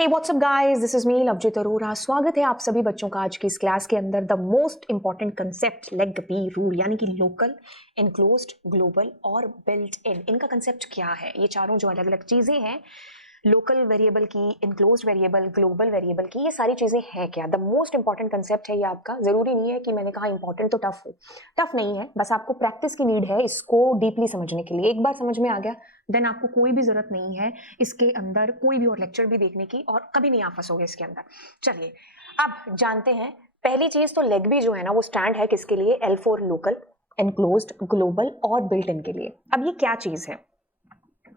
Hey what's up guys, this is me Lovejeet Arora. स्वागत है आप सभी बच्चों का आज की इस क्लास के अंदर। The most important concept LEGB rule, यानी कि लोकल, एनक्लोज्ड, ग्लोबल और बिल्ट इन, इनका कंसेप्ट क्या है। ये चारों जो अलग अलग चीजें हैं, लोकल वेरिएबल की, इनक्लोज्ड वेरिएबल, ग्लोबल वेरिएबल की, ये सारी चीजें हैं क्या। द मोस्ट इंपॉर्टेंट कंसेप्ट है ये आपका। जरूरी नहीं है कि मैंने कहा इंपॉर्टेंट तो टफ हो, टफ नहीं है, बस आपको प्रैक्टिस की नीड है इसको डीपली समझने के लिए। एक बार समझ में आ गया देन आपको कोई भी जरूरत नहीं है इसके अंदर कोई भी और लेक्चर भी देखने की, और कभी नहीं आप फंसोगे इसके अंदर। चलिए अब जानते हैं। पहली चीज तो लेग बी जो है ना, वो स्टैंड है किसके लिए? L for local, enclosed, global और बिल्ट इन के लिए। अब ये क्या चीज है,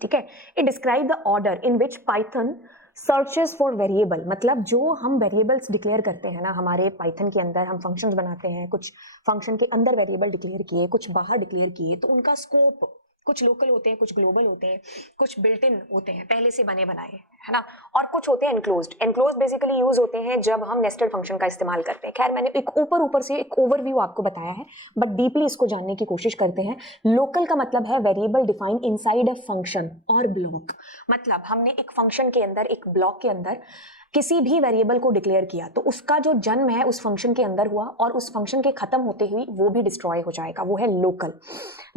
ठीक है? It describe the order in which Python searches for variable. मतलब जो हम वेरिएबल्स डिक्लेयर करते हैं ना हमारे पाइथन के अंदर, हम फंक्शंस बनाते हैं, कुछ फंक्शन के अंदर वेरिएबल डिक्लेयर किए, कुछ बाहर डिक्लेयर किए, तो उनका स्कोप कुछ लोकल होते हैं, कुछ ग्लोबल होते हैं, कुछ बिल्ट इन होते हैं पहले से बने बनाए, है ना, और कुछ होते हैं एनक्लोज्ड। एनक्लोज्ड बेसिकली यूज होते हैं जब हम नेस्टेड फंक्शन का इस्तेमाल करते हैं। खैर मैंने एक ऊपर से एक ओवरव्यू आपको बताया है, बट डीपली इसको जानने की कोशिश करते हैं। लोकल का मतलब है variable define inside a function और ब्लॉक। मतलब हमने एक फंक्शन के अंदर, एक ब्लॉक के अंदर किसी भी वेरिएबल को डिक्लेयर किया, तो उसका जो जन्म है उस फंक्शन के अंदर हुआ और उस फंक्शन के खत्म होते हुए वो भी डिस्ट्रॉय हो जाएगा, वो है लोकल।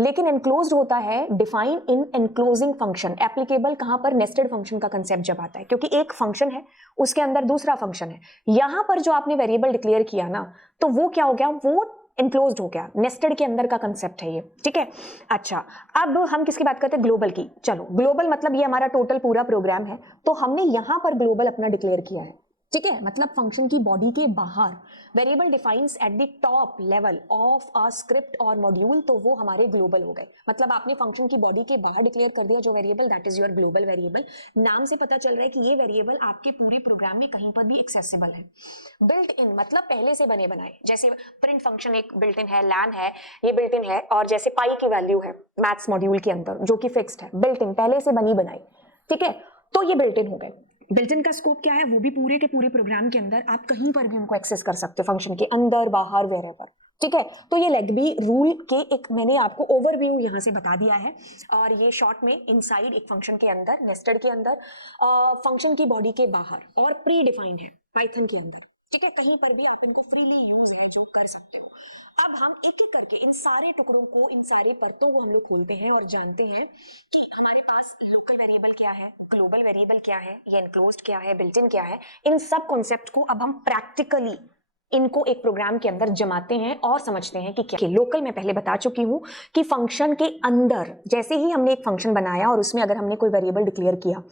लेकिन एनक्लोज्ड होता है डिफाइन इन एनक्लोजिंग फंक्शन। एप्लीकेबल कहां पर? नेस्टेड फंक्शन का कंसेप्ट जब आता है, क्योंकि एक फंक्शन है उसके अंदर दूसरा फंक्शन है। यहां पर जो आपने वेरिएबल डिक्लेयर किया ना, तो वो क्या हो गया? वो एनक्लोज्ड हो गया, नेस्टेड के अंदर का कंसेप्ट है ये, ठीक है। अच्छा, अब हम किसकी बात करते हैं? ग्लोबल की। चलो, ग्लोबल मतलब ये हमारा टोटल पूरा प्रोग्राम है, तो हमने यहां पर ग्लोबल अपना डिक्लेयर किया है, ठीक है। मतलब फंक्शन की बॉडी के बाहर variable defines at the top level of a script और मॉड्यूल, तो वो हमारे ग्लोबल हो गए। मतलब आपने फंक्शन की बॉडी के बाहर डिक्लेयर कर दिया जो variable, that is your global variable. नाम से पता चल रहा है कि ये वेरिएबल आपके पूरे प्रोग्राम में कहीं पर भी एक्सेसिबल है। बिल्ट इन मतलब पहले से बने बनाए, जैसे प्रिंट फंक्शन एक बिल्ट इन है, लैन है, ये बिल्ट इन है, और जैसे पाई की वैल्यू है मैथ्स मॉड्यूल के अंदर जो कि फिक्स्ड है, बिल्ट इन, पहले से बनी बनाई, ठीक है। तो ये बिल्ट इन हो गए। बिल्ट इन का स्कोप क्या है? वो भी पूरे के पूरे प्रोग्राम के अंदर आप कहीं पर भी उनको एक्सेस कर सकते हो, फंक्शन के अंदर, बाहर, वेरेवर, ठीक है। तो ये लेग बी रूल के एक मैंने आपको ओवरव्यू यहां से बता दिया है, और ये शॉर्ट में इनसाइड एक फंक्शन के अंदर, नेस्टेड के अंदर, फंक्शन की बॉडी के बाहर, और प्री डिफाइंड है पाइथन के अंदर, ठीक है। कहीं पर भी आप इनको फ्रीली यूज है जो कर सकते हो। अब हम एक एक करके इन सारे टुकड़ों को, इन सारे परतों को हम लोग खोलते हैं और जानते हैं कि हमारे पास लोकल वेरिएबल क्या है, ग्लोबल वेरिएबल क्या है, ये एनक्लोज्ड क्या है, बिल्ट इन क्या है। इन सब कॉन्सेप्ट को अब हम प्रैक्टिकली इनको एक प्रोग्राम के अंदर जमाते हैं और समझते हैं कि क्या। लोकल मैं पहले बता चुकी हूं कि फंक्शन के अंदर जैसे ही हमने एक फंक्शन बनाया और उसमें अगर हमने कोई वेरिएबल डिक्लेयर किया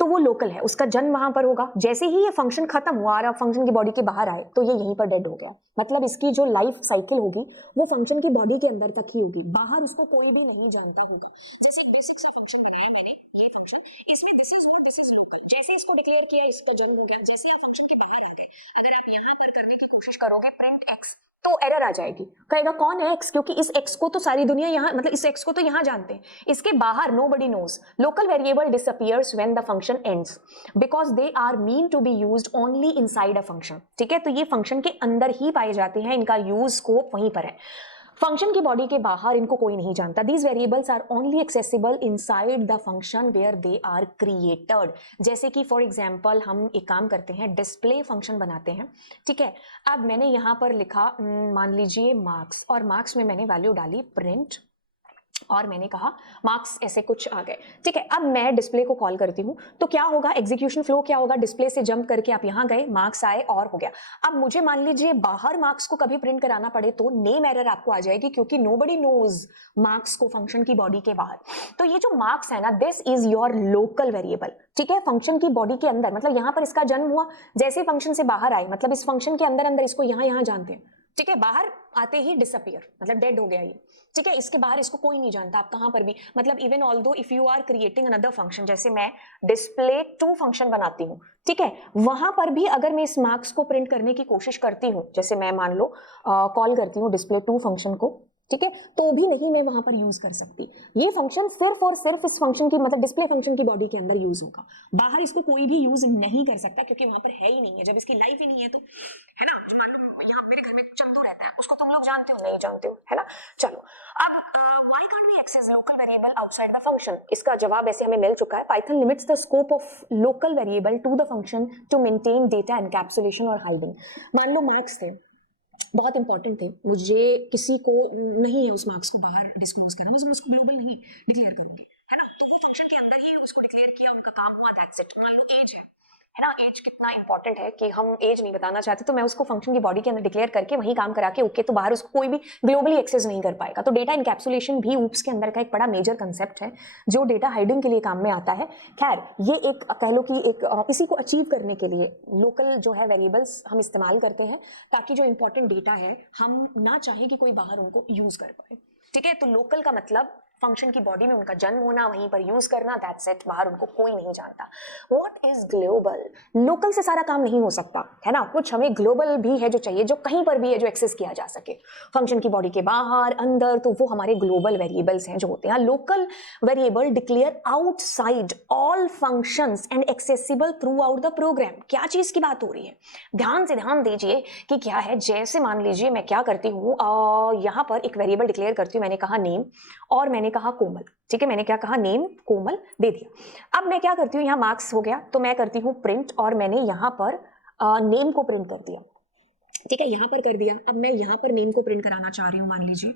तो वो लोकल है, उसका जन्म वहां पर होगा। जैसे ही ये फंक्शन खत्म हुआ और फंक्शन की बॉडी के बाहर आए तो ये यहीं पर डेड हो गया। मतलब इसकी जो लाइफ साइकिल होगी वो फंक्शन की बॉडी के अंदर तक ही होगी, बाहर इसको कोई भी नहीं जानता होगा। जैसे बेसिक सा फंक्शन बनाया मैंने, ये फंक्शन, इसमें this is one, this is local, जैसे इसको डिक्लेयर किया इसका जन्म हो गया। जैसे फंक्शन के बाहर आ गए, अगर आप यहां पर करने की कोशिश करोगे प्रिंट एक्स, तो एरर आ जाएगी, कहेगा कौन है एक्स, क्योंकि इस एक्स को तो सारी दुनिया यहां, मतलब इस एक्स को तो यहां जानते हैं, इसके बाहर nobody knows. Local variable disappears when the function ends because they are meant to be used only inside a function, ठीक है। तो ये फंक्शन के अंदर ही पाए जाते हैं, इनका यूज स्कोप वहीं पर है, फंक्शन की बॉडी के बाहर इनको कोई नहीं जानता। These variables are only accessible inside the function where they are created. जैसे कि फॉर एग्जांपल हम एक काम करते हैं, डिस्प्ले फंक्शन बनाते हैं, ठीक है। अब मैंने यहां पर लिखा मान लीजिए मार्क्स, और मार्क्स में मैंने वैल्यू डाली प्रिंट, और मैंने कहा मार्क्स, ऐसे कुछ आ गए, ठीक है। अब मैं डिस्प्ले को कॉल करती हूं तो क्या होगा? एग्जीक्यूशन फ्लो क्या होगा? डिस्प्ले से जंप करके आप यहां गए, मार्क्स आए और हो गया। अब मुझे मान लीजिए बाहर मार्क्स को कभी प्रिंट कराना पड़े तो नेम एरर आपको आ जाएगी, क्योंकि नोबडी नोज मार्क्स को फंक्शन की बॉडी के बाहर। तो ये जो मार्क्स है ना, this is your local variable, ठीक है। फंक्शन की बॉडी के अंदर, मतलब यहां पर इसका जन्म हुआ, जैसे फंक्शन से बाहर आए, मतलब इस फंक्शन के अंदर अंदर इसको यहां जानते हैं, ठीक है। बाहर आते ही डिसअपियर, मतलब डेड हो गया ये, ठीक है। इसके बाहर इसको कोई नहीं जानता, आप कहां पर भी, मतलब even although if you are creating another function, जैसे मैं डिस्प्ले टू फंक्शन बनाती हूं, ठीक है, वहां पर भी अगर मैं इस मार्क्स को प्रिंट करने की कोशिश करती हूं, जैसे मैं मान लो कॉल करती हूं डिस्प्ले टू फंक्शन को, ठीक है, तो भी नहीं मैं वहां पर यूज कर सकती। ये फंक्शन सिर्फ और सिर्फ इस फंक्शन की मतलब डिस्प्ले फंक्शन की बॉडी के अंदर यूज होगा, बाहर इसको कोई भी यूज नहीं कर सकता क्योंकि वहां पर है ही नहीं है, जब इसकी लाइफ ही नहीं है तो, है ना। जो मान लो यहाँ मेरे घर में चंदू रहता है, उसको तुम लोग जानते हो नहीं जानते हो, है ना। चलो अब why can't we access local variable outside the function? इसका जवाब ऐसे हमें मिल चुका है। Python limits the scope of local variable to the function to maintain data encapsulation और hiding। मान लो मार्क्स थे, बहुत इंपॉर्टेंट थे, मुझे किसी को नहीं है उस मार्क्स को बाहर डिस्क्लोज करना, मैं उसको ग्लोबल नहीं डिक्लेयर करूंगी, है ना। तो वो फंक्शन के अंदर ही उसको डिक्लेयर किया, उनका काम हुआ, दैट्स इट। मान लो एज है ना, एज कितना इंपॉर्टेंट है कि हम एज नहीं बताना चाहते, तो मैं उसको फंक्शन की बॉडी के अंदर डिक्लेयर करके वही काम करा के ओके, तो बाहर उसको कोई भी ग्लोबली एक्सेस नहीं कर पाएगा। तो डेटा इनकैप्सुलेशन भी ऊप्स के अंदर का एक बड़ा मेजर कंसेप्ट है जो डेटा हाइडिंग के लिए काम में आता है। खैर ये एक कह लो कि एक इसी को अचीव करने के लिए लोकल जो है वेरिएबल्स हम इस्तेमाल करते हैं ताकि जो इंपॉर्टेंट डेटा है हम ना चाहें कि कोई बाहर उनको यूज कर पाए, ठीक है। तो लोकल का मतलब फंक्शन की बॉडी में उनका जन्म होना, वहीं पर यूज करना, दैट्स इट, बाहर उनको कोई नहीं जानता। What is global? लोकल से सारा काम नहीं हो सकता, है ना। कुछ हमें ग्लोबल भी है जो चाहिए, जो कहीं पर भी है, जो एक्सेस किया जा सके फंक्शन की बॉडी के बाहर अंदर, तो वो हमारे ग्लोबल वेरिएबल्स हैं जो होते हैं। Local variable declare outside all functions and accessible throughout the program. क्या चीज की बात हो रही है, ध्यान से ध्यान दीजिए कि क्या है। जैसे मान लीजिए मैं क्या करती हूँ, यहाँ पर एक वेरिएबल डिक्लेयर करती हूँ, मैंने कहा नेम और मैंने कहा कोमल, ठीक है। मैंने क्या कहा, नेम कोमल दे दिया। अब मैं क्या करती हूँ, यहाँ मार्क्स हो गया तो मैं करती हूँ प्रिंट और मैंने यहाँ पर नेम को प्रिंट कर दिया, ठीक है, यहाँ पर कर दिया। अब मैं यहाँ पर नेम को प्रिंट कराना चाह रही हूँ मान लीजिए,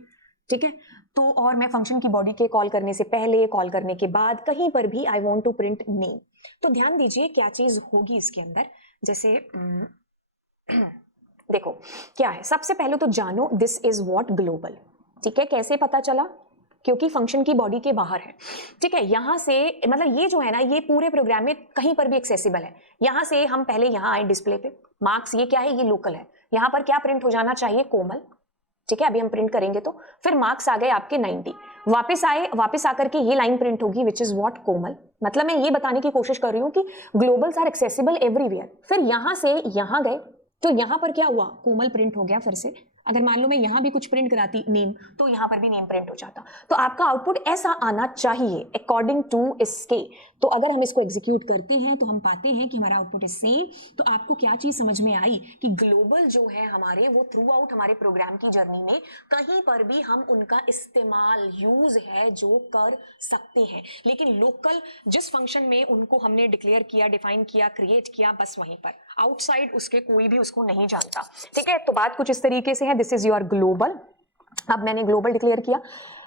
ठीक है। तो और मैं फंक्शन की बॉडी के कॉल करने से पहले, कॉल करने के बाद, कहीं पर भी I want to print name. तो ध्यान दीजिए क्या चीज होगी इसके अंदर। जैसे देखो क्या है, सबसे पहले तो जानो दिस इज व्हाट ग्लोबल, ठीक है। कैसे पता चला, क्योंकि फंक्शन की बॉडी के बाहर है, ठीक है। यहां से मतलब ये जो है ना, ये पूरे प्रोग्राम में कहीं पर भी एक्सेसिबल है। यहां से हम पहले यहां आए डिस्प्ले पे, मार्क्स ये क्या है, ये लोकल है। यहां पर क्या प्रिंट हो जाना चाहिए, कोमल, ठीक है। अभी हम प्रिंट करेंगे तो फिर मार्क्स आ गए आपके 90, वापस आए, वापस आकर के ये लाइन प्रिंट होगी विच इज व्हाट कोमल। मतलब मैं ये बताने की कोशिश कर रही हूँ कि ग्लोबल्स आर एक्सेसिबल एवरीवेयर। फिर यहां से यहां गए तो यहां पर क्या हुआ, कोमल प्रिंट हो गया फिर से। अगर मान लो मैं यहां भी कुछ प्रिंट कराती नेम, तो यहां पर भी नेम प्रिंट हो जाता। तो आपका आउटपुट ऐसा आना चाहिए अकॉर्डिंग टू इसके। तो अगर हम इसको एग्जीक्यूट करते हैं तो हम पाते हैं कि हमारा आउटपुट इज सेम। तो आपको क्या चीज समझ में आई कि ग्लोबल जो है हमारे, वो थ्रू आउट हमारे प्रोग्राम की जर्नी में कहीं पर भी हम उनका इस्तेमाल, यूज है जो कर सकते हैं। लेकिन लोकल जिस फंक्शन में उनको हमने डिक्लेयर किया, डिफाइन किया, क्रिएट किया, बस वहीं पर, आउटसाइड उसके कोई भी उसको नहीं जानता, ठीक है। तो बात कुछ इस तरीके से है, दिस इज योर ग्लोबल। अब मैंने ग्लोबल डिक्लेयर किया,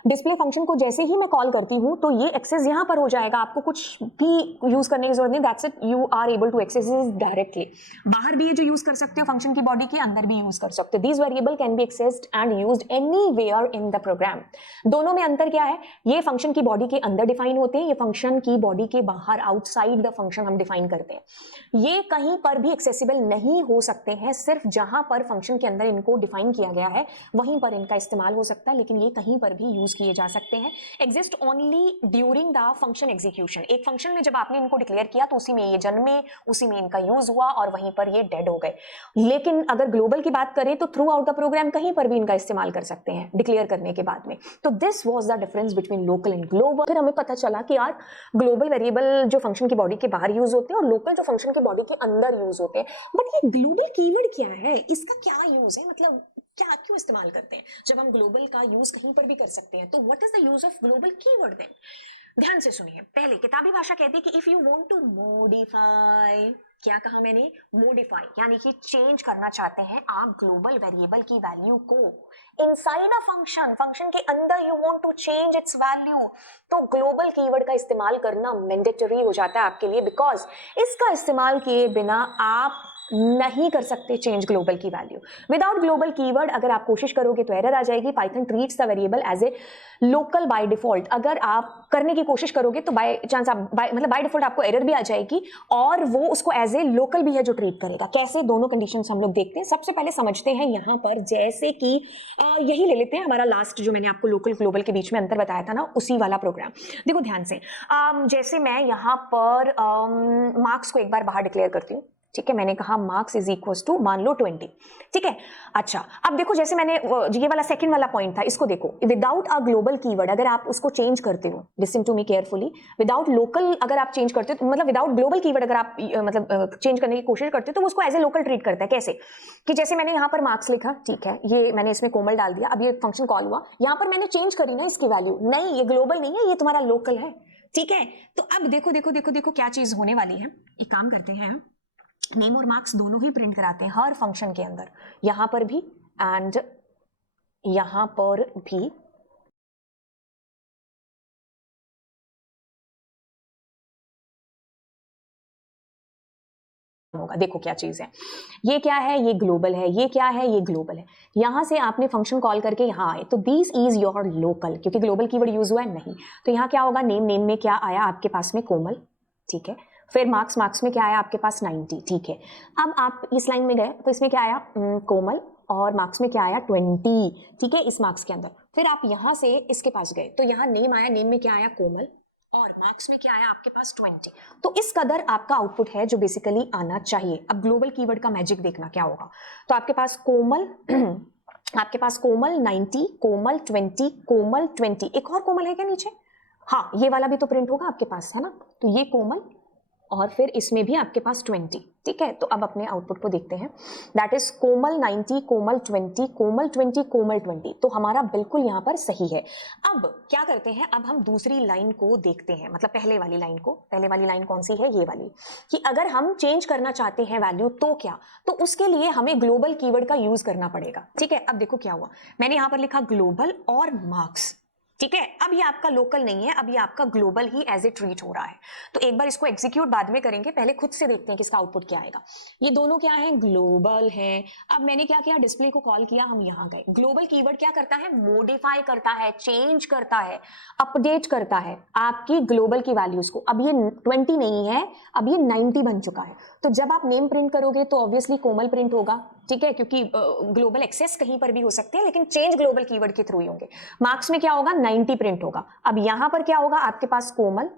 डिस्प्ले फंक्शन को जैसे ही मैं कॉल करती हूँ तो ये एक्सेस यहाँ पर हो जाएगा, आपको कुछ भी यूज करने की जरूरत नहीं, that's it, you are able to access it directly. बाहर भी ये जो यूज कर सकते हो फंक्शन की बॉडी के अंदर भी यूज कर सकते हो। These variable can be accessed and used anywhere in the program. दोनों में अंतर क्या है, ये फंक्शन की बॉडी के अंदर डिफाइन होते हैं, ये फंक्शन की बॉडी के बाहर, आउटसाइड द फंक्शन हम डिफाइन करते हैं। ये कहीं पर भी एक्सेसिबल नहीं हो सकते हैं, सिर्फ जहां पर फंक्शन के अंदर इनको डिफाइन किया गया है वहीं पर इनका इस्तेमाल हो सकता है, लेकिन ये कहीं पर भी यूज किए जा सकते हैं। Exist only during the function execution. एक फंक्शन में जब आपने इनको डिक्लेयर किया तो उसी में ये जन्मे, उसी में इनका यूज हुआ और वहीं पर ये डेड हो गए। लेकिन अगर ग्लोबल की बात करें तो थ्रू आउट द प्रोग्राम कहीं पर भी इनका इस्तेमाल कर सकते हैं डिक्लेयर करने के बाद में। तो this was the difference between local and global. फिर हमें पता चला कि यार ग्लोबल वेरिएबल जो फंक्शन की बॉडी के बाहर यूज होते हैं और लोकल जो फंक्शन की बॉडी के अंदर यूज होते हैं। बट ये ग्लोबल कीवर्ड क्या है, इसका क्या यूज है, मतलब क्या क्यों इस्तेमाल करते हैं जब हम ग्लोबल का यूज कहीं पर भी कर सकते हैं। तो what is the use of global keyword then? ध्यान से सुनिए, पहले किताबी भाषा कहती है कि if you want to modify, क्या कहा मैंने, मॉडिफाई, यानी कि चेंज करना चाहते हैं आप ग्लोबल वेरिएबल की वैल्यू को इनसाइड अ फंक्शन, फंक्शन के अंदर you want to change its value, तो ग्लोबल कीवर्ड का इस्तेमाल करना मैंडेटरी हो जाता है आपके लिए, बिकॉज इसका इस्तेमाल किए बिना आप नहीं कर सकते चेंज ग्लोबल की वैल्यू। विदाउट ग्लोबल कीवर्ड अगर आप कोशिश करोगे तो एरर आ जाएगी। Python treats the variable as a local by default. अगर आप करने की कोशिश करोगे तो बाय चांस आप मतलब बाय डिफॉल्ट आपको एरर भी आ जाएगी और वो उसको एज ए लोकल भी है जो ट्रीट करेगा। कैसे, दोनों कंडीशंस हम लोग देखते हैं। सबसे पहले समझते हैं यहाँ पर, जैसे कि यही ले लेते हैं हमारा लास्ट जो मैंने आपको लोकल ग्लोबल के बीच में अंतर बताया था ना, उसी वाला प्रोग्राम। देखो ध्यान से, जैसे मैं यहाँ पर मार्क्स को एक बार बाहर डिक्लेयर करती हूँ, ठीक है, मैंने कहा मार्क्स इज इक्वल टू मान लो 20, ठीक है। अच्छा, अब देखो जैसे मैंने ये वाला सेकंड वाला पॉइंट था, इसको देखो, विदाउट अ ग्लोबल कीवर्ड अगर आप उसको चेंज करते हो, listen to me carefully, without local अगर आप चेंज करते हो, मतलब विदाउट ग्लोबल कीवर्ड अगर आप मतलब चेंज करने की कोशिश करते हो, तो वो उसको एज ए लोकल ट्रीट करता है। कैसे कि जैसे मैंने यहाँ पर मार्क्स लिखा, ठीक है, ये मैंने इसमें कोमल डाल दिया, अब ये फंक्शन कॉल हुआ, यहाँ पर मैंने चेंज करी ना इसकी वैल्यू, नहीं ये ग्लोबल नहीं है, ये तुम्हारा लोकल है, ठीक है। तो अब देखो देखो देखो देखो क्या चीज होने वाली है। एक काम करते हैं, नेम और मार्क्स दोनों ही प्रिंट कराते हैं हर फंक्शन के अंदर, यहां पर भी एंड यहां पर भी। होगा, देखो क्या चीज है, ये क्या है, ये ग्लोबल है, ये क्या है, ये ग्लोबल है। यहां से आपने फंक्शन कॉल करके यहां आए, तो दिस इज योर लोकल, क्योंकि ग्लोबल कीवर्ड यूज हुआ है नहीं, तो यहां क्या होगा, नेम, नेम में क्या आया आपके पास में, कोमल, ठीक है। फिर मार्क्स, मार्क्स में क्या आया आपके पास, 90, ठीक है। अब आप इस लाइन में गए तो इसमें क्या आया, कोमल, और मार्क्स में क्या आया, 20, ठीक है, इस मार्क्स के अंदर। फिर आप यहां से इसके पास गए तो यहां नेम आया, नेम में क्या आया, कोमल, और मार्क्स में क्या आया आपके पास, 20। तो इस कदर आपका आउटपुट है जो बेसिकली आना चाहिए। अब ग्लोबल कीवर्ड का मैजिक देखना क्या होगा, तो आपके पास कोमल आपके पास कोमल 90, कोमल 20, कोमल 20, एक और कोमल है क्या नीचे, हाँ ये वाला भी तो प्रिंट होगा आपके पास, है ना, तो ये कोमल, और फिर इसमें भी आपके पास 20, ठीक है। तो अब अपने आउटपुट को देखते हैं, दैट इज कोमल 90, कोमल 20, कोमल 20, कोमल 20, तो हमारा बिल्कुल यहां पर सही है। अब क्या करते हैं, अब हम दूसरी लाइन को देखते हैं, मतलब पहले वाली लाइन को। पहले वाली लाइन कौन सी है, ये वाली, कि अगर हम चेंज करना चाहते हैं वैल्यू तो क्या, तो उसके लिए हमें ग्लोबल कीवर्ड का यूज करना पड़ेगा, ठीक है। अब देखो क्या हुआ, मैंने यहां पर लिखा ग्लोबल और मार्क्स, ठीक है। अब ये आपका लोकल नहीं है, अब ये आपका ग्लोबल ही एज ए ट्रीट हो रहा है। तो एक बार इसको एग्जीक्यूट बाद में करेंगे, पहले खुद से देखते हैं कि इसका आउटपुट क्या आएगा। ये दोनों क्या है, ग्लोबल है। अब मैंने क्या किया, डिस्प्ले को कॉल किया, हम यहां गए। ग्लोबल कीवर्ड क्या करता है, मॉडिफाई करता है, चेंज करता है, अपडेट करता है आपकी ग्लोबल की वैल्यूज को। अब ये 20 नहीं है, अब ये 90 बन चुका है। तो जब आप नेम प्रिंट करोगे तो ऑब्वियसली कोमल प्रिंट होगा, ठीक है, क्योंकि ग्लोबल एक्सेस कहीं पर भी हो सकते हैं, लेकिन चेंज ग्लोबल कीवर्ड के थ्रू ही होंगे। मार्क्स में क्या होगा, 90 प्रिंट होगा। अब यहां पर क्या होगा, आपके पास कोमल,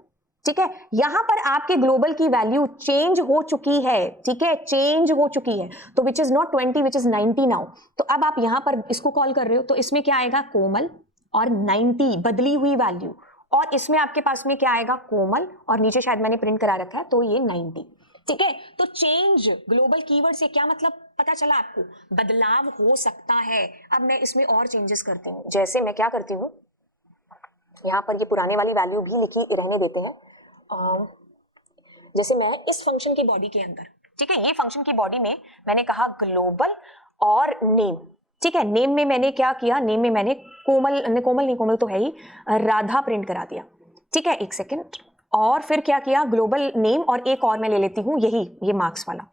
ठीक है। यहां पर आपके ग्लोबल की वैल्यू चेंज हो चुकी है, ठीक है, चेंज हो चुकी है, तो which is not 20, which is 90 now. तो अब आप यहां पर इसको कॉल कर रहे हो, तो इसमें क्या आएगा, कोमल और 90 बदली हुई वैल्यू, और इसमें आपके पास में क्या आएगा, कोमल, और नीचे शायद मैंने प्रिंट करा रखा है, तो ये 90, ठीक है। तो चेंज ग्लोबल कीवर्ड से क्या मतलब पता चला आपको, बदलाव हो सकता है। अब मैं इसमें और चेंजेस करती हूँ, जैसे मैं क्या करती हूँ, यहाँ पर ये पुराने वाली वैल्यू भी लिखी रहने देते हैं। जैसे मैं इस फंक्शन की बॉडी के अंदर, ठीक है, ये फंक्शन की बॉडी में मैंने कहा ग्लोबल और नेम, ठीक है। नेम में मैंने क्या किया, नेम में मैंने कोमल, कोमल नहीं, कोमल तो है ही, राधा प्रिंट करा दिया, ठीक है, एक सेकेंड। और फिर क्या किया, ग्लोबल नेम और एक और मैं ले लेती हूँ, यही ये मार्क्स वाला,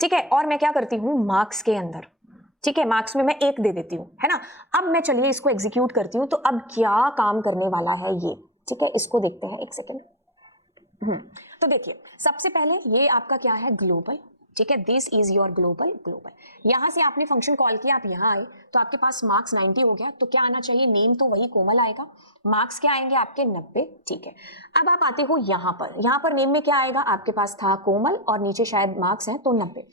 ठीक है। और मैं क्या करती हूँ, मार्क्स के अंदर, ठीक है, मार्क्स में मैं एक दे देती हूँ, है ना। अब मैं चलिए इसको एग्जीक्यूट करती हूँ, तो अब क्या काम करने वाला है ये, ठीक है, इसको देखते हैं, एक सेकेंड। तो देखिए सबसे पहले ये आपका क्या है, ग्लोबल, ठीक है, this is your global, global. यहां से आपने फंक्शन कॉल किया, आप यहां आए, तो आपके पास मार्क्स 90 हो गया, तो क्या आना चाहिए, नेम तो वही कोमल आएगा, मार्क्स क्या आएंगे आपके 90, ठीक है। अब आप आते हो यहां पर नेम में क्या आएगा, आपके पास था कोमल और नीचे शायद मार्क्स हैं, तो 90।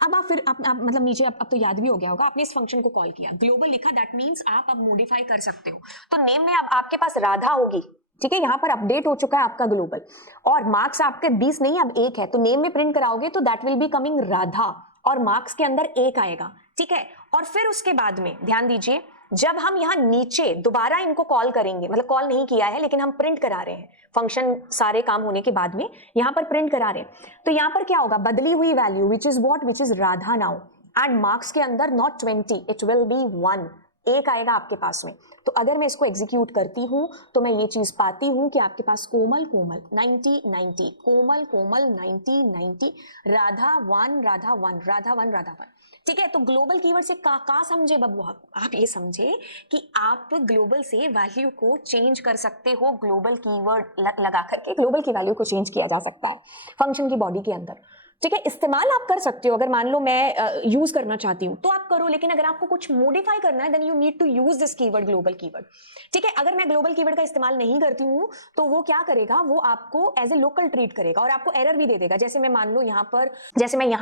अब आप फिर आप मतलब नीचे अब तो याद भी हो गया होगा, आपने इस फंक्शन को कॉल किया, ग्लोबल लिखा, दैट मींस आप अब मॉडिफाई कर सकते हो। तो नेम में अब आपके पास राधा होगी, ठीक है, यहां पर अपडेट हो चुका है आपका ग्लोबल, और मार्क्स आपके 20 नहीं अब 1 है, तो नेम में प्रिंट कराओगे तो that will be coming Radha, और मार्क्स के अंदर 1 आएगा, ठीक है। और फिर उसके बाद में ध्यान दीजिए, जब हम यहां नीचे दोबारा इनको कॉल करेंगे, मतलब कॉल नहीं किया है लेकिन हम प्रिंट करा रहे हैं, फंक्शन सारे काम होने के बाद में यहां पर प्रिंट करा रहे हैं, तो यहां पर क्या होगा, बदली हुई value which is what, which is Radha now, and marks के अंदर नॉट 20, इट विल बी 1, एक आएगा आपके पास में। तो अगर मैं इसको एग्जीक्यूट करती हूं तो मैं ये चीज पाती हूं कि आपके पास कोमल कोमल 90 90, कोमल कोमल 90 90, राधा 1 राधा 1 राधा 1 राधा 1, ठीक है। तो ग्लोबल कीवर्ड से का समझे बबुआ, आप ये समझे कि आप ग्लोबल से वैल्यू को चेंज कर सकते हो, ग्लोबल कीवर्ड लगा करके ग्लोबल की वैल्यू को चेंज किया जा सकता है फंक्शन की बॉडी के अंदर। ठीक है, इस्तेमाल आप कर सकते हो, अगर मान लो मैं यूज करना चाहती हूं तो आप करो, लेकिन अगर आपको कुछ मॉडिफाई करना है then you need to use this keyword global keyword. ठीक है, अगर मैं ग्लोबल कीवर्ड का इस्तेमाल नहीं करती हूं तो वो क्या करेगा, वो आपको एज ए लोकल ट्रीट करेगा और आपको एरर भी दे देगा। जैसे मैं मान लो यहां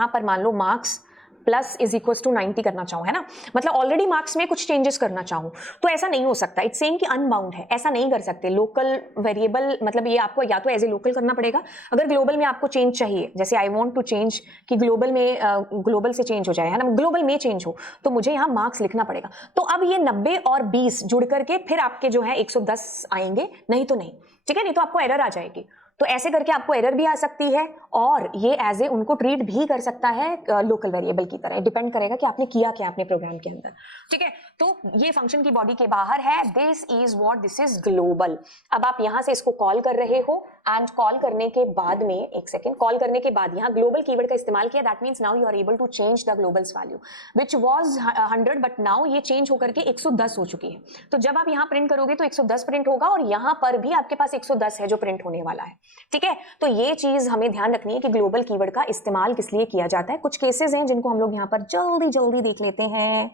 पर मान लो marks plus is equal to 90 करना चाहूं, है ना, मतलब ऑलरेडी मार्क्स में कुछ चेंजेस करना चाहूं तो ऐसा नहीं हो सकता। इट्स सेइंग कि अनबाउंड है, ऐसा नहीं कर सकते। लोकल वेरिएबल मतलब ये आपको या तो एज ए लोकल करना पड़ेगा, अगर ग्लोबल में आपको चेंज चाहिए, जैसे आई वांट टू चेंज कि ग्लोबल में ग्लोबल से चेंज हो जाए, है ना, ग्लोबल में चेंज हो, तो मुझे यहाँ मार्क्स लिखना पड़ेगा। तो अब ये 90 और 20 जुड़ करके फिर आपके जो है 110 आएंगे, नहीं तो नहीं। ठीक है, नहीं तो आपको एरर आ जाएगी। तो ऐसे करके आपको एरर भी आ सकती है और ये एज ए उनको ट्रीट भी कर सकता है लोकल वेरिएबल की तरह। डिपेंड करेगा कि आपने किया क्या अपने प्रोग्राम के अंदर। ठीक है, तो ये फंक्शन की बॉडी के बाहर है, this is what, this is global. अब आप यहां से इसको कॉल कर रहे हो एंड कॉल करने के बाद में, एक सेकेंड, कॉल करने के बाद यहाँ ग्लोबल कीवर्ड का इस्तेमाल किया, that means now you are able to change the global's value which was 100 but now ये चेंज होकर के 110 हो चुकी है। तो जब आप यहाँ प्रिंट करोगे तो 110 प्रिंट होगा और यहाँ पर भी आपके पास 110 है जो प्रिंट होने वाला है। ठीक है, तो ये चीज हमें ध्यान रखनी है कि ग्लोबल कीवर्ड का इस्तेमाल किस लिए किया जाता है। कुछ केसेस हैं जिनको हम लोग यहाँ पर जल्दी जल्दी देख लेते हैं।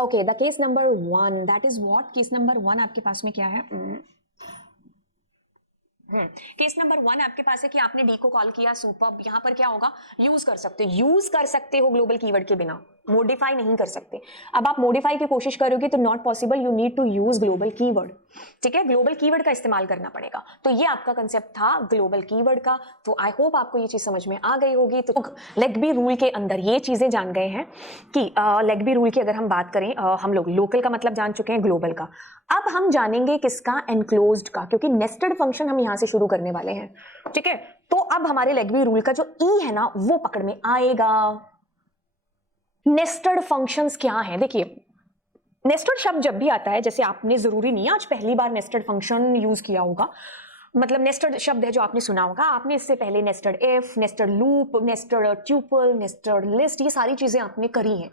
Okay, the case number 1, that is what, case number 1 आपके पास में क्या है? केस नंबर 1 आपके पास है कि आपने डी को कॉल किया, सुपर्ब। यहां पर क्या होगा, यूज कर सकते हो ग्लोबल कीवर्ड के बिना, मॉडिफाई नहीं कर सकते। अब आप मॉडिफाई की कोशिश करोगे तो not possible, you need to use global keyword. ठीक है, ग्लोबल कीवर्ड का इस्तेमाल करना पड़ेगा। तो ये आपका कंसेप्ट था ग्लोबल कीवर्ड का। तो आई होप आपको ये चीज समझ में आ गई होगी। तो लेग्बी रूल के अंदर ये चीजें जान गए हैं कि लेग्बी रूल की अगर हम बात करें, हम लोग लोकल का मतलब जान चुके हैं, ग्लोबल का। अब हम जानेंगे किसका, एनक्लोज्ड का, क्योंकि नेस्टेड फंक्शन हम यहां से शुरू करने वाले हैं। ठीक है, तो अब हमारे लेग्बी रूल का जो ई है ना वो पकड़ में आएगा। नेस्टेड फंक्शंस क्या हैं? देखिए, नेस्टेड शब्द जब भी आता है, जैसे आपने जरूरी नहीं आज पहली बार नेस्टेड फंक्शन यूज किया होगा, मतलब नेस्टेड शब्द है जो आपने सुना होगा, आपने इससे पहले nested if, nested loop, nested tuple, nested list, ये सारी चीजें आपने करी हैं।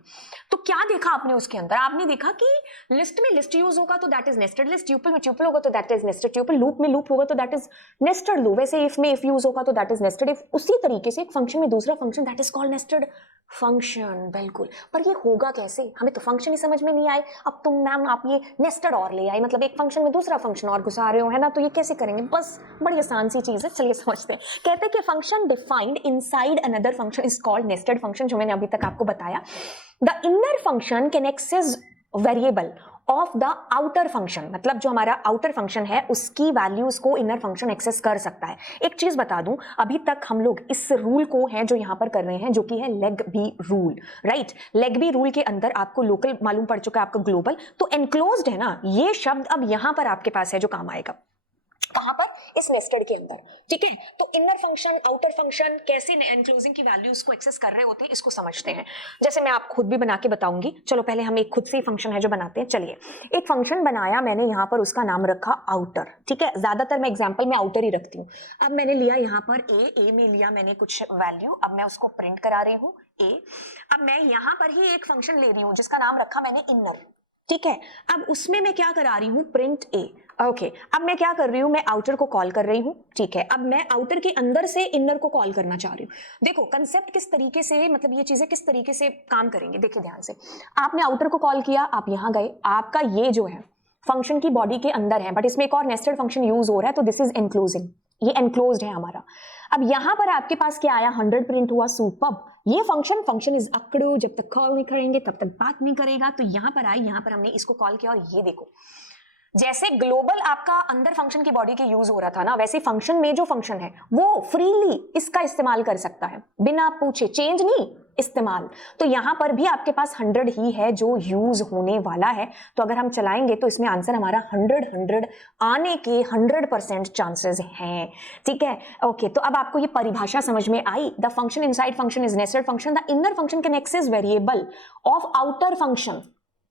तो क्या देखा आपने उसके अंदर? आपने देखा कि लिस्ट में लिस्ट यूज होगा तो that is nested list, tuple में ट्यूपल होगा तो that is nested tuple, loop में लूप होगा तो दैट इज नेस्टेड लूप, वैसे इफ में इफ यूज होगा तो दैट इज नेस्टेड इफ। उसी तरीके से एक फंक्शन में दूसरा function, that is called nested function. बिल्कुल, पर ये होगा कैसे? हमें तो फंक्शन ही समझ में नहीं आए। अब तुम मैम आप ये नेस्टेड और ले आई, मतलब एक फंक्शन में दूसरा फंक्शन और घुसा रहे हो, है ना, तो ये कैसे करेंगे? बस बड़ी आसान सी चीज है, चलिए समझते हैं। कहते हैं कि function defined inside another function is called nested function, जो मैंने अभी तक आपको बताया। The inner function can access variable of the outer function, मतलब जो हमारा आउटर फंक्शन है उसकी वैल्यूज को इनर फंक्शन एक्सेस कर सकता है। एक चीज बता दूं, अभी तक हम लोग इस रूल को है जो यहां पर कर रहे हैं, जो कि है LEGB rule, right. LEGB rule के अंदर आपको लोकल मालूम पड़ चुका है, आपको ग्लोबल, तो एनक्लोज्ड है ना ये शब्द, अब यहां पर आपके पास है जो काम आएगा। कहां पर? इस नेस्टेड के अंदर। ठीक है, तो इनर फंक्शन आउटर फंक्शन कैसे एनक्लोजिंग की वैल्यूज को एक्सेस कर रहे होते हैं, इसको समझते हैं। जैसे मैं आप खुद भी बना के बताऊंगी। चलो पहले हम एक खुद से ही फंक्शन है जो बनाते हैं। चलिए, एक फंक्शन बनाया मैंने, यहाँ पर उसका नाम रखा आउटर। ठीक है, ज्यादातर मैं एग्जाम्पल में आउटर ही रखती हूँ। अब मैंने लिया यहाँ पर ए में लिया मैंने कुछ वैल्यू, अब मैं उसको प्रिंट करा रही हूँ ए। अब मैं यहाँ पर ही एक फंक्शन ले रही हूँ जिसका नाम रखा मैंने इनर। ठीक है, अब उसमें मैं क्या करा रही हूं, प्रिंट ए। ओके, अब मैं क्या कर रही हूं, मैं आउटर को कॉल कर रही हूं। ठीक है, अब मैं आउटर के अंदर से इनर को कॉल करना चाह रही हूं। देखो कंसेप्ट किस तरीके से, मतलब ये चीजें किस तरीके से काम करेंगे, देखिए ध्यान से। आपने आउटर को कॉल किया, आप यहां गए, आपका ये जो है फंक्शन की बॉडी के अंदर है, बट इसमें एक और नेस्टेड फंक्शन यूज हो रहा है, तो दिस इज एनक्लोजिंग, ये एनक्लोज्ड है हमारा। अब यहां पर आपके पास क्या आया, 100 प्रिंट हुआ, सुपर्ब। ये फंक्शन इज अकड़ो, जब तक कॉल नहीं करेंगे तब तक बात नहीं करेगा। तो यहां पर आई, यहां पर हमने इसको कॉल किया और ये देखो, जैसे ग्लोबल आपका अंदर फंक्शन की बॉडी के यूज हो रहा था ना, वैसे फंक्शन में जो फंक्शन है वो फ्रीली इसका इस्तेमाल कर सकता है, बिना पूछे, चेंज नहीं, इस्तेमाल। तो यहां पर भी आपके पास 100 ही है जो यूज होने वाला है। तो अगर हम चलाएंगे तो इसमें आंसर हमारा 100 आने के 100% चांसेस हैं। ठीक है, ओके, तो अब आपको ये परिभाषा समझ में आई। The function inside function is nested function, the inner function can access variable of outer function.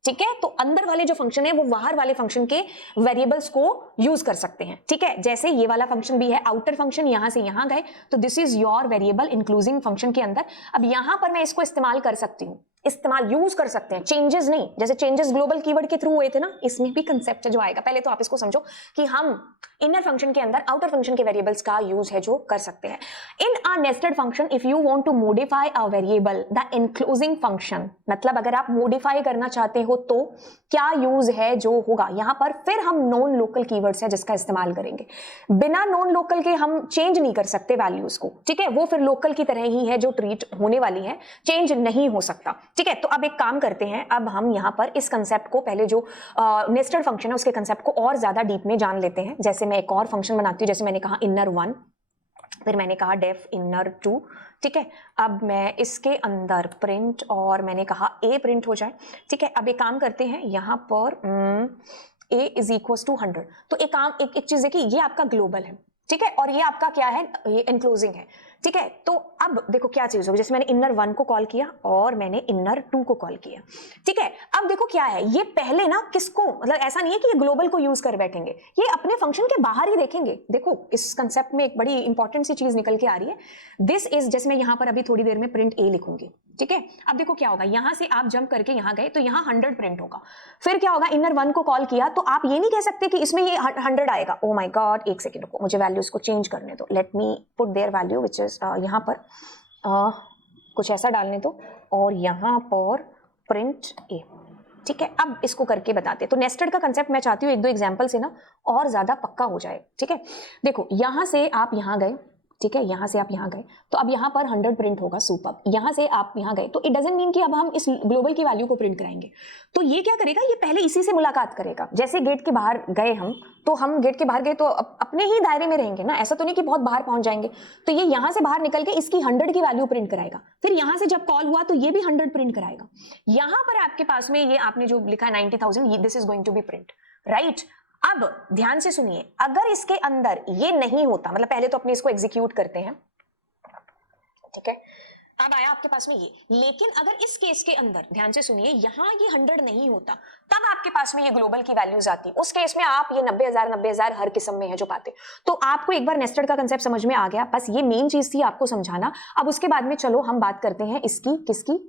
ठीक है, तो अंदर वाले जो फंक्शन है वो बाहर वाले फंक्शन के वेरिएबल्स को यूज कर सकते हैं। ठीक है, जैसे ये वाला फंक्शन भी है आउटर फंक्शन, यहां से यहां गए तो this is your variable including function के अंदर। अब यहां पर मैं इसको इस्तेमाल कर सकती हूं, इस्तेमाल यूज कर सकते हैं, चेंजेस नहीं, जैसे चेंजेस ग्लोबल कीवर्ड के थ्रू हुए थे ना, इसमें भी कंसेप्ट जो आएगा। पहले तो आप इसको समझो कि हम इनर फंक्शन के अंदर आउटर फंक्शन के वेरिएबल्स का यूज है जो कर सकते हैं। In a nested function if you want to modify a variable the enclosing function, मतलब अगर आप मॉडिफाई करना चाहते हो तो क्या यूज है जो होगा यहां पर, फिर हम नॉन लोकल कीवर्ड्स है जिसका इस्तेमाल करेंगे। बिना नॉन लोकल के हम चेंज नहीं कर सकते वैल्यूज को, ठीक है, वो फिर लोकल की तरह ही है जो ट्रीट होने वाली है, चेंज नहीं हो सकता, ठीक है। तो अब एक काम करते हैं, अब हम यहां पर इस कंसेप्ट को, पहले जो नेस्टेड फंक्शन है उसके कंसेप्ट को और ज्यादा डीप में जान लेते हैं। जैसे मैं एक और फंक्शन बनाती हूं, जैसे मैंने कहा इनर 1, फिर मैंने कहा डेफ इनर 2, ठीक है। अब मैं इसके अंदर प्रिंट, और मैंने कहा ए प्रिंट हो जाए, ठीक है। अब एक काम करते हैं यहां पर a इज इक्वल टू 100। तो एक चीज है कि ये आपका ग्लोबल है, ठीक है, और ये आपका क्या है, ये इनक्लोजिंग है, ठीक है। तो अब देखो क्या चीज होगी, जैसे मैंने इनर 1 को कॉल किया और मैंने इनर 2 को कॉल किया, ठीक है। अब देखो क्या है, ये पहले ना किसको, मतलब ऐसा नहीं है कि ये ग्लोबल को यूज कर बैठेंगे, ये अपने फंक्शन के बाहर ही देखेंगे। देखो इस कंसेप्ट में एक बड़ी इंपॉर्टेंट सी चीज निकल के आ रही है, दिस इज, जैसे मैं यहां पर अभी थोड़ी देर में प्रिंट ए लिखूंगी, ठीक है। अब देखो क्या होगा, यहां से आप जंप करके यहां गए तो यहां 100 प्रिंट होगा, फिर क्या होगा, इनर 1 को कॉल किया तो आप ये नहीं कह सकते कि इसमें ये 100 आएगा। ओ माय गॉड, एक सेकंड रुको, मुझे वैल्यूज को चेंज करने दो, let me put their value which is यहां पर कुछ ऐसा डालने दो, और यहां पर प्रिंट ए, ठीक है। अब इसको करके बताते हैं। तो नेस्टेड का कंसेप्ट मैं चाहती हूँ एक दो एग्जांपल से ना और ज्यादा पक्का हो जाए, ठीक है। देखो यहां से आप यहां गए, ठीक है, यहां से आप यहां गए तो अब यहां पर 100 प्रिंट होगा, सुपर। यहां से आप यहां गए तो इट डजंट मीन कि अब हम इस ग्लोबल की वैल्यू को प्रिंट कराएंगे। तो ये क्या करेगा, ये पहले इसी से मुलाकात करेगा। जैसे गेट के बाहर गए हम, तो हम गेट के बाहर गए तो अपने ही दायरे में रहेंगे ना, ऐसा तो नहीं कि बहुत बाहर पहुंच जाएंगे। तो ये यहां से बाहर निकल के इसकी 100 की वैल्यू प्रिंट कराएगा, फिर यहां से जब कॉल हुआ तो ये भी 100 प्रिंट कराएगा। यहां पर आपके पास में ये आपने जो लिखा है 90,000, this is going to be print, right. अब ध्यान से सुनिए, अगर इसके अंदर ये नहीं होता, मतलब पहले तो अपने इसको एग्जीक्यूट करते हैं, ठीक है। अब आया आपके पास में ये, लेकिन अगर इस केस के अंदर ध्यान से सुनिए, यहां ये 100 नहीं होता, तब आपके पास में ये ग्लोबल की वैल्यूज आती। उस केस में आप ये 90,000 हर किस्म में है जो पाते। तो आपको एक बार नेस्टेड का कंसेप्ट समझ में आ गया, बस ये मेन चीज थी आपको समझाना। अब उसके बाद में चलो हम बात करते हैं इसकी, किसकी,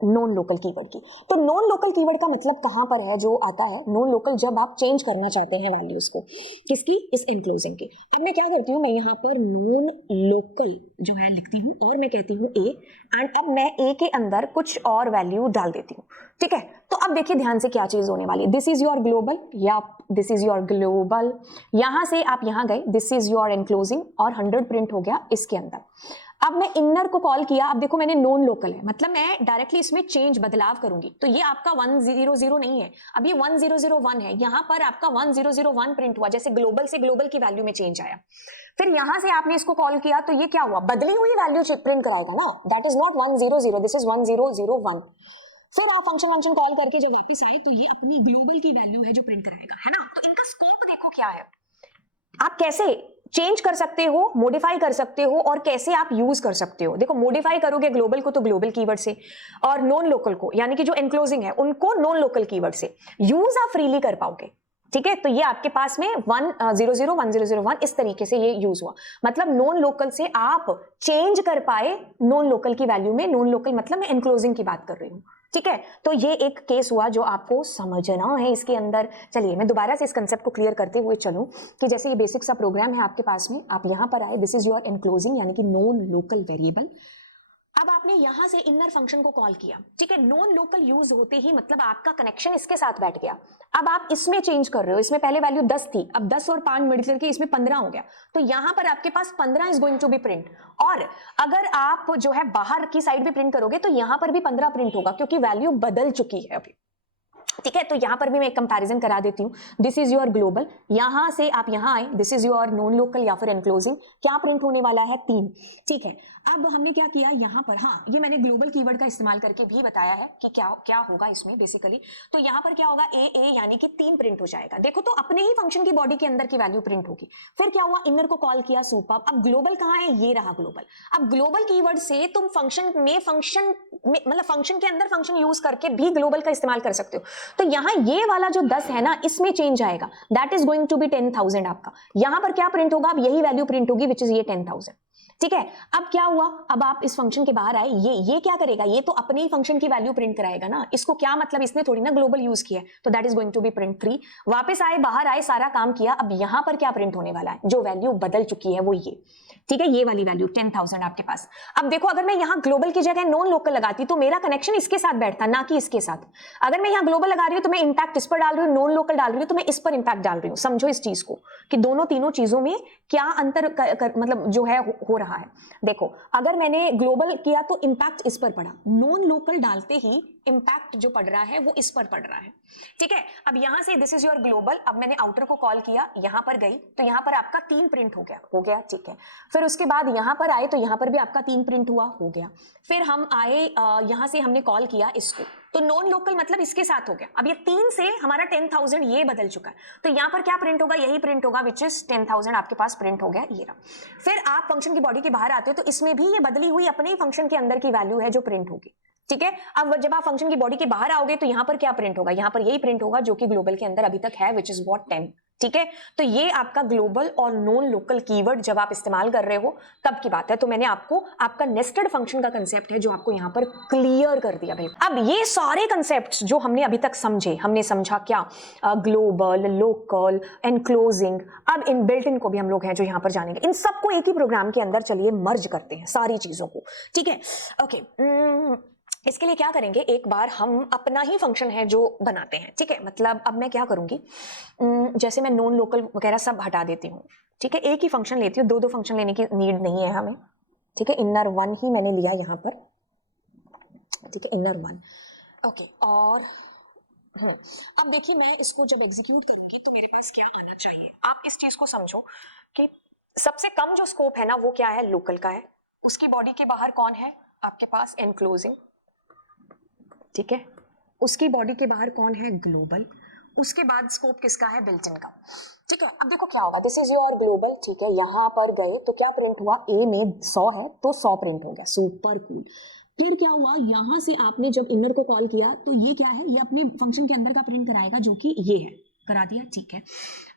नॉन लोकल कीवर्ड की। तो नॉन लोकल कीवर्ड का मतलब कहां पर है जो आता है, नॉन लोकल जब आप चेंज करना चाहते हैं वैल्यूज को, किसकी, इस एनक्लोजिंग की। अब मैं क्या करती हूं, मैं यहाँ पर नॉन लोकल जो है लिखती हूँ और मैं कहती हूँ ए, एंड अब मैं ए के अंदर कुछ और वैल्यू डाल देती हूँ, ठीक है। तो अब देखिए ध्यान से क्या चीज होने वाली है, दिस इज योर ग्लोबल, या दिस इज योर ग्लोबल, यहां से आप यहां गए, दिस इज योर एनक्लोजिंग, और 100 प्रिंट हो गया इसके अंदर। अब मैं इनर को कॉल किया, अब देखो मैंने नॉन लोकल है, मतलब मैं डायरेक्टली इसमें चेंज, बदलाव करूंगी। तो ये आपका 100 नहीं है, अब ये 1001 है, यहां पर आपका 1001 प्रिंट हुआ, जैसे ग्लोबल से ग्लोबल की वैल्यू में चेंज आया। फिर यहां से आपने इसको कॉल किया तो ये क्या हुआ, बदली हुई वैल्यू प्रिंट कराएगा ना, that is not 100, this is 1001। फिर आप फंक्शन कॉल करके जब वापस आए तो ये अपनी ग्लोबल की वैल्यू है जो प्रिंट कराएगा, है ना। तो इनका स्कोप देखो क्या है, आप कैसे चेंज कर सकते हो, मॉडिफाई कर सकते हो, और कैसे आप यूज कर सकते हो। देखो मॉडिफाई करोगे ग्लोबल को तो ग्लोबल कीवर्ड से, और नॉन लोकल को यानी कि जो एनक्लोजिंग है उनको नॉन लोकल कीवर्ड से यूज आप फ्रीली कर पाओगे, ठीक है। तो ये आपके पास में 1001 इस तरीके से ये यूज हुआ, मतलब नॉन लोकल से आप चेंज कर पाए नॉन लोकल की वैल्यू में। नॉन लोकल मतलब मैं एनक्लोजिंग की बात कर रही हूँ, ठीक है। तो ये एक केस हुआ जो आपको समझना है इसके अंदर। चलिए मैं दोबारा से इस कंसेप्ट को क्लियर करते हुए चलूं कि जैसे ये बेसिक सा प्रोग्राम है आपके पास में, आप यहां पर आए, दिस इज योर एनक्लोजिंग यानी कि नॉन लोकल वेरिएबल। अब आपने यहां से इनर फंक्शन को कॉल किया, ठीक है। नॉन लोकल यूज होते ही मतलब आपका कनेक्शन इसके साथ बैठ गया। अब आप इसमें चेंज कर रहे हो, इसमें पहले वैल्यू 10 थी, अब 10 और 5 मिड करके इसमें 15 हो गया। तो यहां पर आपके पास 15 is going to be print, और अगर आप जो है बाहर की साइड भी प्रिंट करोगे तो यहां पर भी 15 प्रिंट होगा, क्योंकि वैल्यू बदल चुकी है अभी, ठीक है। तो यहां पर भी मैं एक कंपैरिजन करा देती हूं, दिस इज योर ग्लोबल, यहां से आप यहां आए, this is your non local या फिर एनक्लोजिंग, क्या प्रिंट होने वाला है 3, ठीक है। अब हमने क्या किया यहां पर, हाँ ये मैंने ग्लोबल कीवर्ड का इस्तेमाल करके भी बताया है कि क्या क्या होगा इसमें बेसिकली। तो यहां पर क्या होगा, ए यानी कि 3 प्रिंट हो जाएगा। देखो तो अपने ही फंक्शन की बॉडी के अंदर की वैल्यू प्रिंट होगी। फिर क्या हुआ, इनर को कॉल किया, सुपर। अब ग्लोबल कहां है, ये रहा ग्लोबल। अब ग्लोबल कीवर्ड से तुम फंक्शन में मतलब फंक्शन के अंदर फंक्शन यूज करके भी ग्लोबल का इस्तेमाल कर सकते हो। तो यहां ये वाला जो 10 है ना, इसमें चेंज आएगा, that is going to be 10,000 आपका। यहां पर क्या प्रिंट होगा, अब यही वैल्यू प्रिंट होगी विच इज ये 10,000, ठीक है। अब क्या हुआ, अब आप इस फंक्शन के बाहर आए, ये क्या करेगा, ये तो अपने ही फंक्शन की वैल्यू प्रिंट कराएगा ना, इसको क्या मतलब, इसने थोड़ी ना ग्लोबल यूज किया है, तो that is going to be print 3। वापस आए, बाहर आए, सारा काम किया, अब यहां पर क्या प्रिंट होने वाला है, जो वैल्यू बदल चुकी है वो ये, ठीक है, ये वाली वैल्यू 10,000 आपके पास। अब देखो, अगर मैं यहां ग्लोबल की जगह नॉन लोकल लगाती तो मेरा कनेक्शन इसके साथ बैठता, ना कि इसके साथ। अगर मैं यहां ग्लोबल लगा रही हूं तो मैं इंपैक्ट इस पर डाल रही हूं, नॉन लोकल डाल रही हूं तो मैं इस पर इंपैक्ट डाल रही हूं। समझो इस चीज को कि दोनों तीनों चीजों में क्या अंतर मतलब जो है हो रहा है। देखो, अगर मैंने ग्लोबल किया तो इंपैक्ट इस पर पड़ा, नॉन लोकल डालते ही इंपैक्ट जो पड़ रहा है वो इस पर पड़ रहा है, ठीक है। अब यहां से दिस इज योर ग्लोबल, अब मैंने आउटर को कॉल किया, यहां पर गई तो यहां पर आपका 3 प्रिंट हो गया, ठीक है। फिर उसके बाद यहां पर आए तो यहां पर भी आपका 3 प्रिंट हुआ, हो गया। फिर हम आए, यहां से हमने कॉल किया इसको, तो नॉन लोकल मतलब इसके साथ हो गया। अब ये 3 से हमारा 10,000 ये बदल चुका है, तो यहां पर क्या प्रिंट होगा, यही प्रिंट होगा, विच इज 10,000 आपके पास प्रिंट हो गया, ये रहा। फिर आप फंक्शन की बॉडी के बाहर आते हो तो इसमें भी ये बदली हुई अपने ही फंक्शन के अंदर की वैल्यू है जो प्रिंट होगी, ठीक है। अब जब आप फंक्शन की बॉडी के बाहर आओगे तो यहां पर क्या प्रिंट होगा, यहां पर यही प्रिंट होगा जो कि ग्लोबल के अंदर अभी तक है, विच इज व्हाट 10, ठीक है। तो ये आपका ग्लोबल और नॉन लोकल कीवर्ड जब आप इस्तेमाल कर रहे हो तब की बात है। तो मैंने आपको आपका नेस्टेड फंक्शन का कंसेप्ट है जो आपको यहां पर क्लियर कर दिया भाई। अब ये सारे कंसेप्ट्स जो हमने अभी तक समझे, हमने समझा क्या, ग्लोबल, लोकल, एनक्लोजिंग, अब इन बिल्ट इन को भी हम लोग हैं जो यहां पर जानेंगे। इन सबको एक ही प्रोग्राम के अंदर चलिए मर्ज करते हैं सारी चीजों को, ठीक है। ओके, इसके लिए क्या करेंगे, एक बार हम अपना ही फंक्शन है जो बनाते हैं, ठीक है। मतलब अब मैं क्या करूंगी, जैसे मैं नॉन लोकल वगैरह सब हटा देती हूँ, ठीक है। एक ही फंक्शन लेती हूँ, दो फंक्शन लेने की नीड नहीं है हमें, ठीक है। इनर वन ही मैंने लिया यहाँ पर, ठीक है, इनर वन, ओके। और अब देखिए, मैं इसको जब एग्जीक्यूट करूंगी तो मेरे पास क्या आना चाहिए, आप इस चीज को समझो कि सबसे कम जो स्कोप है ना वो क्या है, लोकल का है। उसकी बॉडी के बाहर कौन है आपके पास, एनक्लोजिंग, ठीक है। उसकी बॉडी के बाहर कौन है, ग्लोबल। उसके बाद स्कोप किसका है, बिल्ट इन का, ठीक है। अब देखो क्या होगा, दिस इज योर ग्लोबल, ठीक है। यहां पर गए तो क्या प्रिंट हुआ, ए में 100 है तो 100 प्रिंट हो गया, सुपर कूल। फिर क्या हुआ, यहां से आपने जब इनर को कॉल किया तो ये क्या है, ये अपने फंक्शन के अंदर का प्रिंट कराएगा जो कि ये है, करा दिया, ठीक है।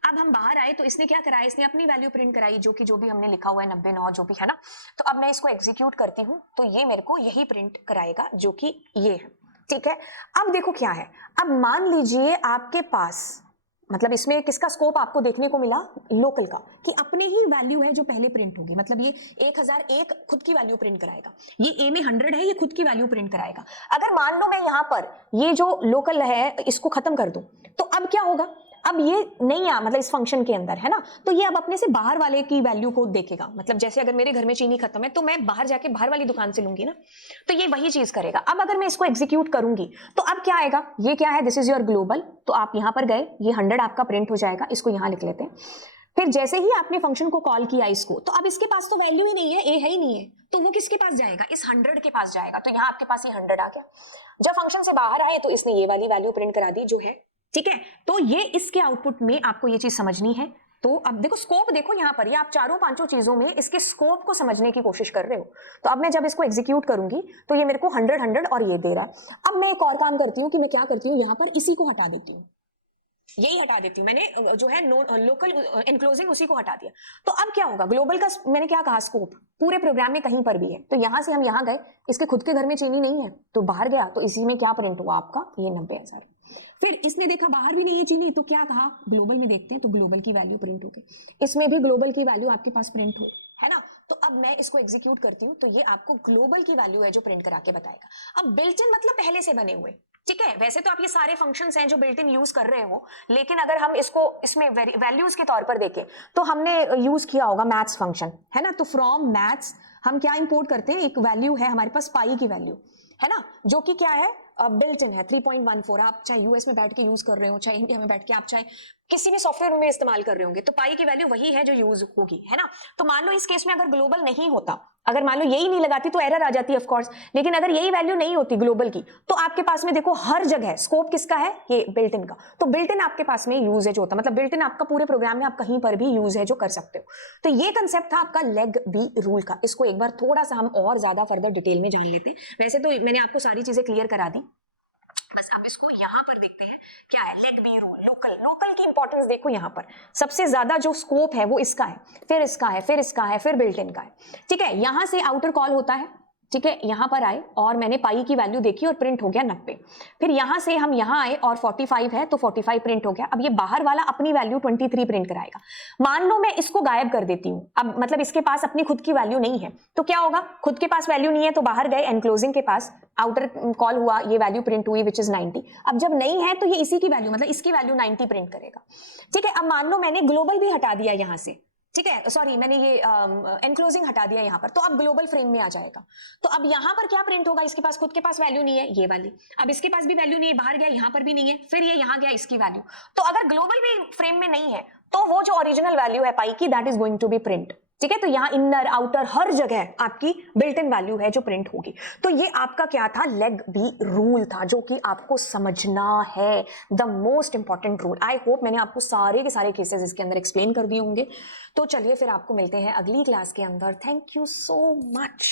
अब हम बाहर आए तो इसने क्या कराया, इसने अपनी वैल्यू प्रिंट कराई जो कि जो भी हमने लिखा हुआ है 99 जो भी है ना। तो अब मैं इसको एग्जीक्यूट करती हूँ तो ये मेरे को यही प्रिंट कराएगा जो कि ये है, ठीक है। अब देखो क्या है, अब मान लीजिए आपके पास, मतलब इसमें किसका स्कोप आपको देखने को मिला, लोकल का, कि अपने ही वैल्यू है जो पहले प्रिंट होगी। मतलब ये 1001 खुद की वैल्यू प्रिंट कराएगा, ये ए में 100 है, ये खुद की वैल्यू प्रिंट कराएगा। अगर मान लो मैं यहां पर ये जो लोकल है इसको खत्म कर दूं तो अब क्या होगा, अब ये नहीं आ, मतलब इस फंक्शन के अंदर है ना, तो ये अब अपने से बाहर वाले की वैल्यू को देखेगा। मतलब जैसे अगर मेरे घर में चीनी खत्म है तो मैं बाहर जाके बाहर वाली दुकान से लूंगी ना, तो ये वही चीज करेगा। अब अगर मैं इसको एग्जीक्यूट करूंगी तो अब क्या आएगा, ये क्या है, दिस इज योर ग्लोबल, तो आप यहां पर गए, ये 100 आपका प्रिंट हो जाएगा, इसको यहां लिख लेते हैं। फिर जैसे ही आपने फंक्शन को कॉल किया इसको, तो अब इसके पास तो वैल्यू ही नहीं है, ए है ही नहीं है, तो वो किसके पास जाएगा, इस 100 के पास जाएगा। तो यहां आपके पास ये 100 आ गया। जब फंक्शन से बाहर आए तो इसने ये वाली वैल्यू प्रिंट करा दी जो है, ठीक है। तो ये इसके आउटपुट में आपको ये चीज समझनी है। तो अब देखो स्कोप, देखो यहां पर ये आप चारों पांचों चीजों में इसके स्कोप को समझने की कोशिश कर रहे हो। तो अब मैं जब इसको एग्जीक्यूट करूंगी तो ये मेरे को 100 100 और ये दे रहा है। अब मैं एक और काम करती हूँ कि मैं क्या करती हूँ, यहां पर इसी को हटा देती हूँ, यही हटा देती हूँ मैंने, जो है लोकल एनक्लोजिंग उसी को हटा दिया। तो अब क्या होगा, ग्लोबल का मैंने क्या कहा, स्कोप पूरे प्रोग्राम में कहीं पर भी है। तो यहां से हम यहां गए, इसके खुद के घर में चीनी नहीं है तो बाहर गया, तो इसी में क्या प्रिंट हुआ आपका, ये 90,000। फिर इसने देखा बाहर भी नहीं है चीनी, तो क्या कहा, ग्लोबल में देखते हैं, तो ग्लोबल की वैल्यू प्रिंट हो गई, इसमें भी ग्लोबल की वैल्यू आपके पास प्रिंट हो, है ना। तो अब मैं इसको एग्जीक्यूट करती हूँ तो ये आपको ग्लोबल की वैल्यू है जो प्रिंट करा के बताएगा। अब बिल्ट इन मतलब पहले से बने हुए, ठीक है। वैसे तो आप ये सारे फंक्शंस हैं जो बिल्ट इन यूज कर रहे हो, लेकिन अगर हम इसको इसमें वैल्यूज के तौर पर देखें तो हमने यूज किया होगा मैथ्स फंक्शन, है ना। तो फ्रॉम मैथ्स हम क्या इंपोर्ट करते हैं, एक वैल्यू है हमारे पास पाई की वैल्यू, है ना, जो कि क्या है, बिल्ट इन है 3.14। आप चाहे यूएस में बैठ के यूज कर रहे हो, चाहे इंडिया में बैठ के, आप चाहे किसी भी सॉफ्टवेयर में इस्तेमाल कर रहे होंगे, तो पाई की वैल्यू वही है जो यूज होगी, है ना। तो मान लो इस केस में अगर ग्लोबल नहीं होता, अगर मान लो यही नहीं लगाती तो एरर आ जाती है ऑफ कोर्स, लेकिन अगर यही वैल्यू नहीं होती ग्लोबल की तो आपके पास में देखो हर जगह स्कोप किसका है, ये बिल्ट इन का। तो बिल्ट इन आपके पास में यूजेज होता, मतलब बिल्ट इन आपका पूरे प्रोग्राम में आप कहीं पर भी यूज है जो कर सकते हो। तो ये कंसेप्ट था आपका लेग बी रूल का। इसको एक बार थोड़ा सा हम और ज्यादा फर्दर डिटेल में जान लेते हैं। वैसे तो मैंने आपको सारी चीजें क्लियर करा दी, बस अब इसको यहां पर देखते हैं क्या है LEGB rule. Local, local की इंपॉर्टेंस देखो यहां पर सबसे ज्यादा जो स्कोप है वो इसका है, फिर इसका है, फिर इसका है, फिर बिल्ट इन का है। ठीक है, यहां से आउटर कॉल होता है। ठीक है, यहां पर आए और मैंने पाई की वैल्यू देखी और प्रिंट हो गया 90। फिर यहां से हम यहां आए और 45 है तो 45 प्रिंट हो गया। अब ये बाहर वाला अपनी वैल्यू 23 प्रिंट कराएगा। मान लो मैं इसको गायब कर देती हूं, अब मतलब इसके पास अपनी खुद की वैल्यू नहीं है तो क्या होगा, खुद के पास वैल्यू नहीं है तो बाहर गए एनक्लोजिंग के पास, आउटर कॉल हुआ, ये वैल्यू प्रिंट हुई विच इज 90। अब जब नहीं है तो ये इसी की वैल्यू मतलब इसकी वैल्यू 90 प्रिंट करेगा। ठीक है, अब मान लो मैंने ग्लोबल भी हटा दिया यहां से। ठीक है, सॉरी मैंने ये एनक्लोजिंग हटा दिया यहां पर, तो अब ग्लोबल फ्रेम में आ जाएगा। तो अब यहां पर क्या प्रिंट होगा, इसके पास खुद के पास वैल्यू नहीं है ये वाली, अब इसके पास भी वैल्यू नहीं है, बाहर गया यहां पर भी नहीं है, फिर ये यहां गया इसकी वैल्यू। तो अगर ग्लोबल भी फ्रेम में नहीं है तो वो जो ओरिजिनल वैल्यू है पाई की that is going to be print. ठीक है, तो यहां इनर आउटर हर जगह आपकी बिल्ट इन वैल्यू है जो प्रिंट होगी। तो ये आपका क्या था, लेग बी रूल था जो कि आपको समझना है, the most important rule. I hope मैंने आपको सारे के सारे केसेस इसके अंदर एक्सप्लेन कर दिए होंगे। तो चलिए फिर आपको मिलते हैं अगली क्लास के अंदर। Thank you so much.